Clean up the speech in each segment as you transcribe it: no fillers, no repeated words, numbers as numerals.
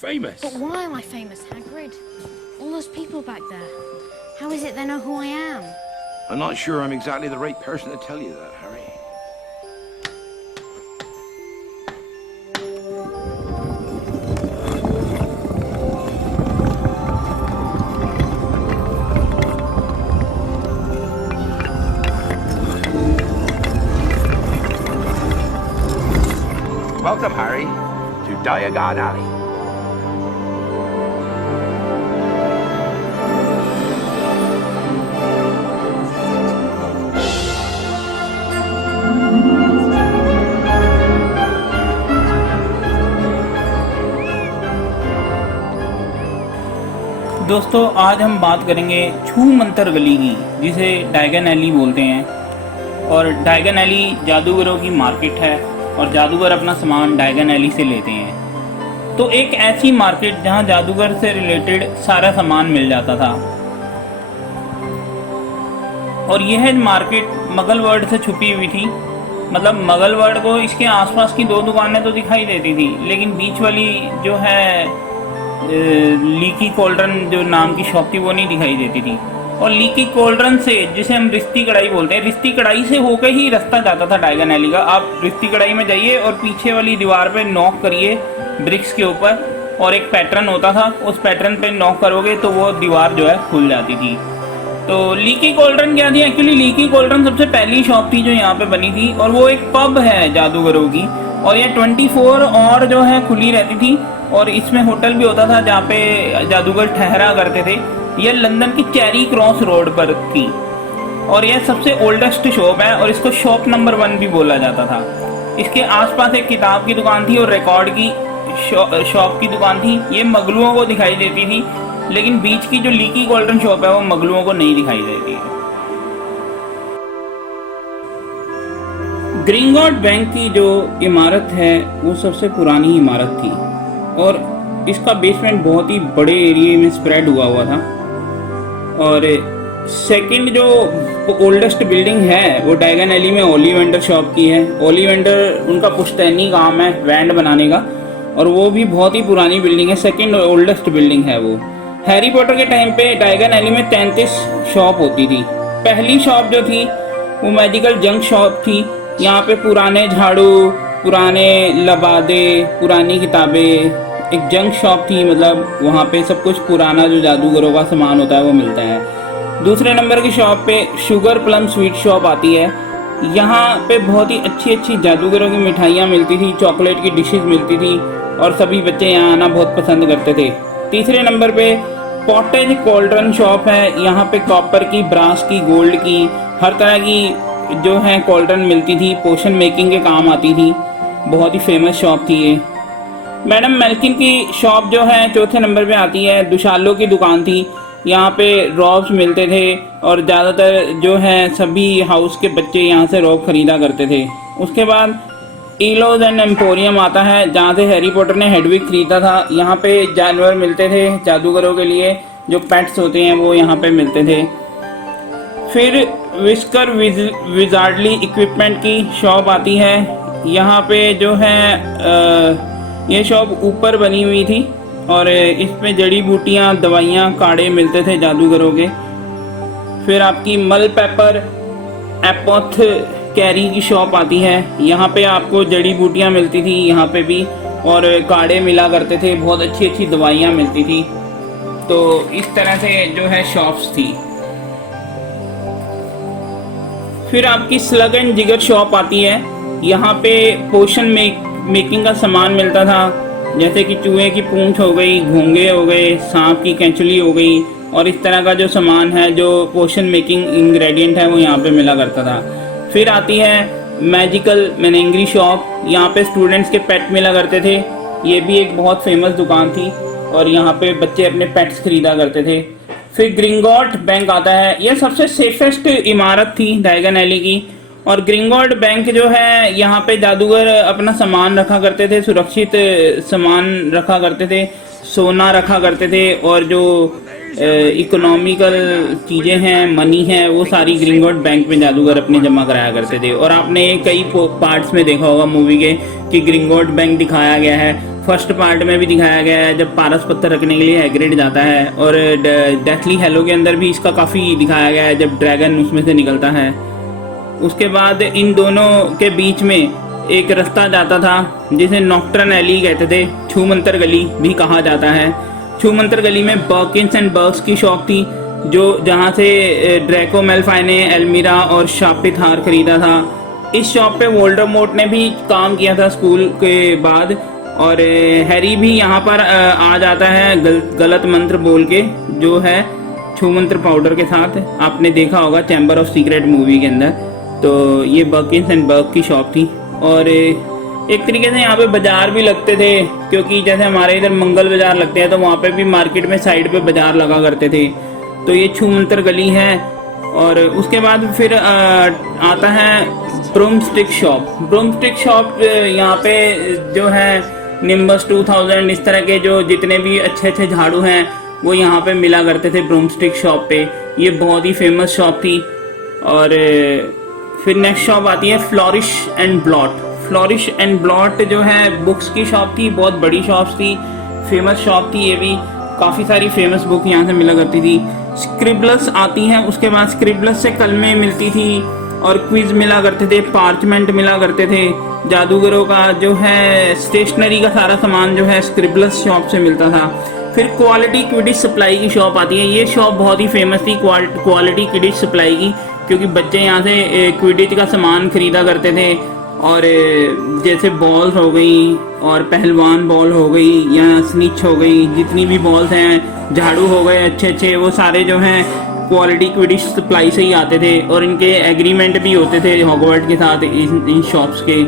famous. But why am I famous, Hagrid? All those people back there. How is it they know who I am? I'm not sure I'm exactly the right person to tell you that, Harry. Welcome, Harry, to Diagon Alley. दोस्तों आज हम बात करेंगे छू मंतर गली की, जिसे Diagon Eli बोलते हैं। और डायगन एली जादूगरों की मार्केट है और जादूगर अपना सामान डायगन एली से लेते हैं। तो एक ऐसी मार्केट जहां जादूगर से रिलेटेड सारा सामान मिल जाता था। और यह मार्केट मगल वर्ल्ड से छुपी हुई थी। मतलब मगल वर्ल्ड को इसके आसपास की 2 दुकानें तो दिखाई देती थी, लेकिन बीच वाली जो है लीकी कॉल्ड्रन जो नाम की शॉप थी वो नहीं दिखाई देती थी। और लीकी कॉल्ड्रन से, जिसे हम रिश्ती कढ़ाई बोलते हैं, रिश्ती कढ़ाई से होकर ही रास्ता जाता था डायगन एली का। आप रिश्ती कढ़ाई में जाइए और पीछे वाली दीवार पे नॉक करिए ब्रिक्स के ऊपर, और एक पैटर्न होता था, उस पैटर्न पे नॉक करोगे तो वो दीवार जो है खुल जाती थी। तो लीकी कॉल्ड्रन क्या थी? एक्चुअली लीकी कॉल्ड्रन सबसे पहली शॉप थी जो यहाँ पे बनी थी, और वो एक पब है जादूगरों की, और ये 24 और जो है खुली रहती थी। और इसमें होटल भी होता था जहाँ पे जादूगर ठहरा करते थे। यह लंदन की चेरी क्रॉस रोड पर थी, और यह सबसे ओल्डेस्ट शॉप है, और इसको शॉप नंबर 1 भी बोला जाता था। इसके आसपास एक किताब की दुकान थी और रिकॉर्ड की शॉप की दुकान थी। ये मगलुओं को दिखाई देती थी, लेकिन बीच की जो लीकी कॉल्ड्रन शॉप है वो मगलुओं को नहीं दिखाई देती है। ग्रिंगॉट बैंक की जो इमारत है वो सबसे पुरानी इमारत थी, और इसका बेसमेंट बहुत ही बड़े एरिया में स्प्रेड हुआ था। और सेकंड जो ओल्डेस्ट बिल्डिंग है वो डायगन एली में ओलिवेंडर शॉप की है। ओलिवेंडर उनका पुश्तैनी काम है बैंड बनाने का, और वो भी बहुत ही पुरानी बिल्डिंग है, सेकंड ओल्डेस्ट बिल्डिंग है वो। हैरी पॉटर के टाइम पे डायगन एली में 33 शॉप होती थी। पहली शॉप जो थी वो मैजिकल जंक शॉप थी। यहाँ पे पुराने झाड़ू, पुराने लबादे, पुरानी किताबें, एक जंक शॉप थी। मतलब वहाँ पे सब कुछ पुराना जो जादूगरों का सामान होता है वो मिलता है। दूसरे नंबर की शॉप पे शुगर प्लम स्वीट शॉप आती है। यहाँ पे बहुत ही अच्छी अच्छी जादूगरों की मिठाइयाँ मिलती थी, चॉकलेट की डिशेस मिलती थी, और सभी बच्चे यहाँ आना बहुत पसंद करते थे। तीसरे नंबर पे पॉटेज कॉल्ड्रन शॉप है। यहाँ पे कॉपर की, ब्रास की, गोल्ड की, हर तरह की जो है कॉल्ड्रन मिलती थी, पोशन मेकिंग के काम आती थी। बहुत ही फेमस शॉप थी ये। मैडम मेल्किन की शॉप जो है चौथे नंबर पे आती है। दुशालों की दुकान थी। यहाँ पे रॉब्स मिलते थे, और ज़्यादातर जो है सभी हाउस के बच्चे यहाँ से रॉब खरीदा करते थे। उसके बाद ईलोज एंड एम्पोरियम आता है, जहाँ से हैरी पॉटर ने हेडविग खरीदा था। यहाँ पे जानवर मिलते थे जादूगरों के लिए, जो पेट्स होते हैं वो यहाँ पे मिलते थे। फिर विस्कर विजार्डली इक्विपमेंट की शॉप आती है। यहाँ पे जो है ये शॉप ऊपर बनी हुई थी, और इसमें जड़ी बूटियाँ, दवाइयाँ, काढ़े मिलते थे जादूगरों के। फिर आपकी मल पेपर एपोथ कैरी की शॉप आती है। यहाँ पे आपको जड़ी बूटियाँ मिलती थी यहाँ पे भी, और काढ़े मिला करते थे, बहुत अच्छी अच्छी दवाइयाँ मिलती थी। तो इस तरह से जो है शॉप्स थी। फिर आपकी स्लग एंड जिगर शॉप आती है। यहाँ पे पोशन मेकिंग का सामान मिलता था, जैसे कि चूहे की पूंछ हो गई, घोंगे हो गए, सांप की कैंचुली हो गई, और इस तरह का जो सामान है, जो पोशन मेकिंग इंग्रेडिएंट है, वो यहाँ पे मिला करता था। फिर आती है मैजिकल मेनेंगरी शॉप। यहाँ पे स्टूडेंट्स के पेट मिला करते थे। ये भी एक बहुत फेमस दुकान थी, और यहाँ पे बच्चे अपने पेट्स खरीदा करते थे। फिर ग्रिंगॉट बैंक आता है। यह सबसे सेफेस्ट इमारत थी डायगन एली की। और ग्रिंगॉट बैंक जो है, यहाँ पे जादूगर अपना सामान रखा करते थे, सुरक्षित सामान रखा करते थे, सोना रखा करते थे, और जो इकोनॉमिकल चीज़ें हैं, मनी है, वो सारी ग्रिंगोट बैंक में जादूगर अपने जमा कराया करते थे। और आपने कई पार्ट्स में देखा होगा मूवी के कि ग्रिंगोट बैंक दिखाया गया है। फर्स्ट पार्ट में भी दिखाया गया है जब पारस पत्थर रखने के लिए हैग्रिड जाता है, और डेथली हैलो के अंदर भी इसका काफ़ी दिखाया गया है जब ड्रैगन उसमें से निकलता है। उसके बाद इन दोनों के बीच में एक रास्ता जाता था जिसे नॉक्टर्न एली कहते थे, छूमंतर गली भी कहा जाता है। छूमंतर गली में बर्किन्स एंड बर्क्स की शॉप थी, जो जहाँ से ड्रैको मेल्फाई ने एल्मीरा और शापित हार खरीदा था। इस शॉप पे वोल्डेमॉर्ट ने भी काम किया था स्कूल के बाद, और हैरी भी यहाँ पर आ जाता है गलत मंत्र बोल के, जो है छूमंत्र पाउडर के साथ। आपने देखा होगा चैम्बर ऑफ सीक्रेट मूवी के अंदर। तो ये बर्किन्स एंड बर्क की शॉप थी, और एक तरीके से यहाँ पे बाजार भी लगते थे, क्योंकि जैसे हमारे इधर मंगल बाजार लगते हैं तो वहाँ पे भी मार्केट में साइड पे बाजार लगा करते थे। तो ये छूमंतर गली है। और उसके बाद फिर आता है ब्रूमस्टिक शॉप। ब्रूमस्टिक शॉप यहाँ पे जो है निम्बस 2000 इस तरह के जो जितने भी अच्छे अच्छे झाड़ू हैं वो यहाँ पे मिला करते थे ब्रूमस्टिक शॉप पे। ये बहुत ही फेमस शॉप थी। और फिर नेक्स्ट शॉप आती है flourish and blot. Flourish and blot जो है बुक्स की शॉप थी, बहुत बड़ी शॉप थी, फेमस शॉप थी। ये भी काफ़ी सारी फेमस बुक यहाँ से मिला करती थी। स्क्रिबलस आती हैं, उसके बाद स्क्रिबलस से कलमें मिलती थी और क्विज मिला करते थे, पार्चमेंट मिला करते थे। जादूगरों का जो है स्टेशनरी का सारा सामान जो है स्क्रिबलस शॉप से मिलता था। फिर क्वालिटी क्विडिच सप्लाई की शॉप आती है। ये शॉप बहुत ही फेमस थी, क्वालिटी क्विडिच सप्लाई की, क्योंकि बच्चे यहाँ से क्विडिच का सामान खरीदा करते थे। और जैसे बॉल्स हो गई और पहलवान बॉल हो गई या स्निच हो गई, जितनी भी बॉल्स हैं, झाड़ू हो गए अच्छे अच्छे, वो सारे जो हैं क्वालिटी क्विडिच सप्लाई से ही आते थे। और इनके एग्रीमेंट भी होते थे हॉगवर्ट्स के साथ इन शॉप्स के।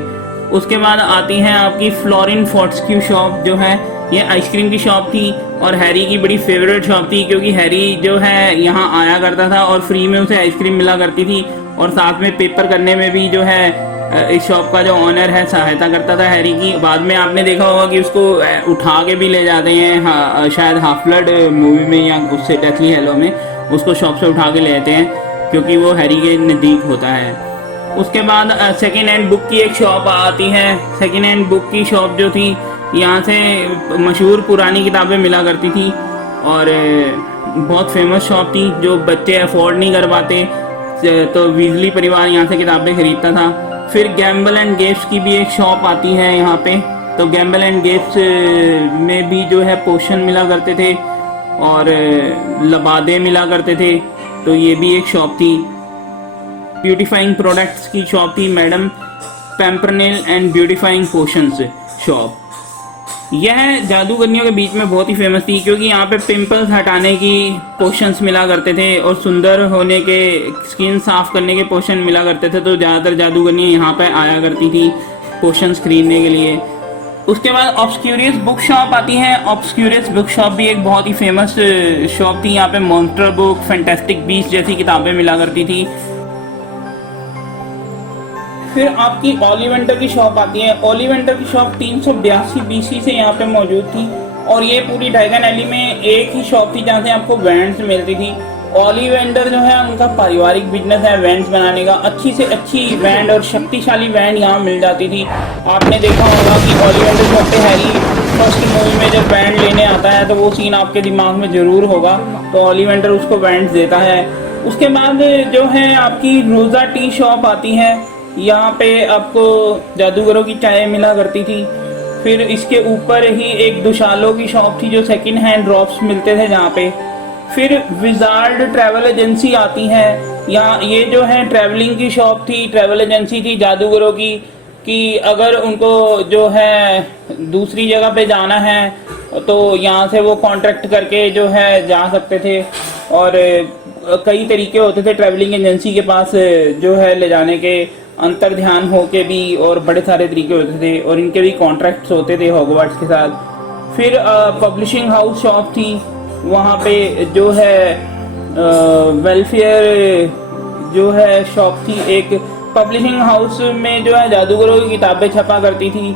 उसके बाद आती हैं आपकी फ्लोरिन फोर्टेस्क्यू शॉप, जो है ये आइसक्रीम की शॉप थी और हैरी की बड़ी फेवरेट शॉप थी, क्योंकि हैरी जो है यहाँ आया करता था और फ्री में उसे आइसक्रीम मिला करती थी। और साथ में पेपर करने में भी जो है इस शॉप का जो ऑनर है सहायता करता था हैरी की। बाद में आपने देखा होगा कि उसको उठा के भी ले जाते हैं, शायद हाफ ब्लड मूवी में या उससे डेथली हैलो में उसको शॉप से उठा के ले जाते हैं, क्योंकि वो हैरी के नज़दीक होता है। उसके बाद सेकेंड हैंड बुक की एक शॉप आती है। सेकेंड हैंड बुक की शॉप जो थी, यहाँ से मशहूर पुरानी किताबें मिला करती थी और बहुत फेमस शॉप थी। जो बच्चे अफोर्ड नहीं कर पाते तो वीजली परिवार यहाँ से किताबें खरीदता था। फिर गैम्बल एंड गेम्स की भी एक शॉप आती है यहाँ पे। तो गैम्बल एंड गेम्स में भी जो है पोशन मिला करते थे और लबादे मिला करते थे। तो ये भी एक शॉप थी। ब्यूटीफाइंग प्रोडक्ट्स की शॉप थी, मैडम पैम्परनेल एंड ब्यूटीफाइंग पोशंस शॉप। यह जादूगरनियों के बीच में बहुत ही फेमस थी, क्योंकि यहाँ पे पिंपल्स हटाने की पोशंस मिला करते थे और सुंदर होने के, स्किन साफ करने के पोशन मिला करते थे। तो ज़्यादातर जादूगरनियाँ यहाँ पे आया करती थी पोशंस खरीदने के लिए। उसके बाद ऑब्सक्यूरियस बुक शॉप आती है। ऑब्सक्यूरियस बुक शॉप भी एक बहुत ही फेमस शॉप थी। यहाँ पे मॉन्स्टर बुक, फैंटास्टिक बीस्ट जैसी किताबें मिला करती थी। फिर आपकी ओलिवेंडर की शॉप आती है। ओलिवेंडर की शॉप 382 BC से यहाँ पे मौजूद थी और ये पूरी ड्रैगन एली में एक ही शॉप थी जहाँ से आपको वैंड्स मिलती थी। ओलिवेंडर जो है उनका पारिवारिक बिजनेस है वैंड्स बनाने का। अच्छी से अच्छी वैंड और शक्तिशाली वैंड यहाँ मिल जाती थी। आपने देखा होगा कि ओलिवेंडर शॉप पे हैरी फर्स्ट मूवी में जब वैंड लेने आता है तो वो सीन आपके दिमाग में ज़रूर होगा। तो ओलिवेंडर उसको वैंड्स देता है। उसके बाद जो है आपकी रोज़ा टी शॉप आती है। यहाँ पे आपको जादूगरों की चाय मिला करती थी। फिर इसके ऊपर ही एक दुशालों की शॉप थी, जो सेकंड हैंड ड्रॉप्स मिलते थे जहाँ पे। फिर विजार्ड ट्रैवल एजेंसी आती है। यहाँ ये जो है ट्रैवलिंग की शॉप थी, ट्रैवल एजेंसी थी जादूगरों की, कि अगर उनको जो है दूसरी जगह पे जाना है तो यहाँ से वो कॉन्ट्रैक्ट करके जो है जा सकते थे। और कई तरीके होते थे ट्रैवलिंग एजेंसी के पास जो है ले जाने के, अंतर ध्यान हो के भी, और बड़े सारे तरीके होते थे और इनके भी कॉन्ट्रैक्ट्स होते थे हॉगवर्ट्स के साथ। फिर पब्लिशिंग हाउस शॉप थी। वहाँ पे जो है वेलफेयर जो है शॉप थी। एक पब्लिशिंग हाउस में जो है जादूगरों की किताबें छपा करती थी।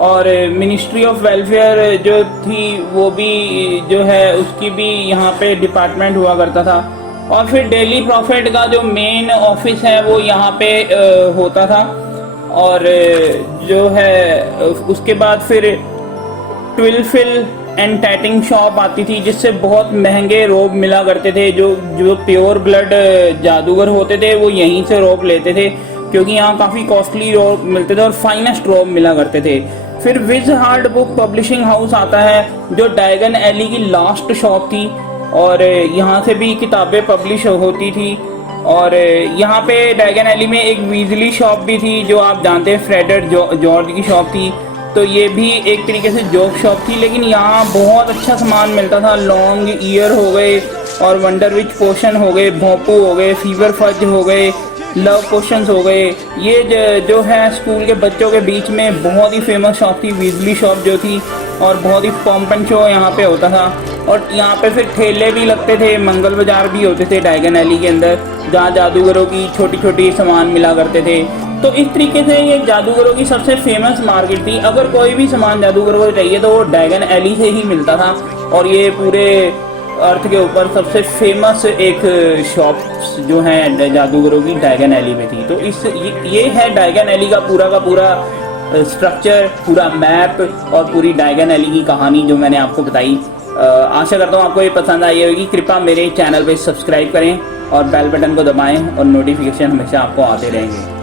और मिनिस्ट्री ऑफ वेलफेयर जो थी वो भी जो है उसकी भी यहाँ पे डिपार्टमेंट हुआ करता था। और फिर डेली प्रॉफिट का जो मेन ऑफिस है वो यहाँ पे होता था। और जो है उसके बाद फिर ट्विलफिल एंड टैटिंग शॉप आती थी, जिससे बहुत महंगे रोब मिला करते थे। जो प्योर ब्लड जादूगर होते थे वो यहीं से रोब लेते थे, क्योंकि यहाँ काफ़ी कॉस्टली रोब मिलते थे और फाइनेस्ट रोब मिला करते थे। फिर whizz hard book publishing house आता है, जो डायगन एली की लास्ट शॉप थी, और यहाँ से भी किताबें पब्लिश होती थी। और यहाँ पे डायगन एली में एक वीजली शॉप भी थी, जो आप जानते हैं फ्रेडर जॉर्ज की शॉप थी। तो ये भी एक तरीके से जोक शॉप थी, लेकिन यहाँ बहुत अच्छा सामान मिलता था। लॉन्ग ईयर हो गए और वंडर विच पोशन हो गए, भोंपू हो गए, फीवर फज हो गए, लव पोशंस हो गए। ये जो है स्कूल के बच्चों के बीच में बहुत ही फेमस शॉप थी, वीजली शॉप जो थी। और बहुत ही पम्प एंड शो यहाँ पे होता था। और यहाँ पे फिर ठेले भी लगते थे, मंगल बाजार भी होते थे डायगन एली के अंदर, जहाँ जादूगरों की छोटी छोटी सामान मिला करते थे। तो इस तरीके से ये जादूगरों की सबसे फेमस मार्केट थी। अगर कोई भी सामान जादूगरों को चाहिए तो वो डायगन एली से ही मिलता था। और ये पूरे अर्थ के ऊपर सबसे फेमस एक शॉप जो है जादूगरों की डायगन एली में थी। तो ये है डायगन एली का पूरा स्ट्रक्चर, पूरा मैप और पूरी डायगन एली की कहानी जो मैंने आपको बताई। आशा करता हूँ आपको ये पसंद आई होगी। कृपया मेरे चैनल पे सब्सक्राइब करें और बेल बटन को दबाएं और नोटिफिकेशन हमेशा आपको आते रहेंगे।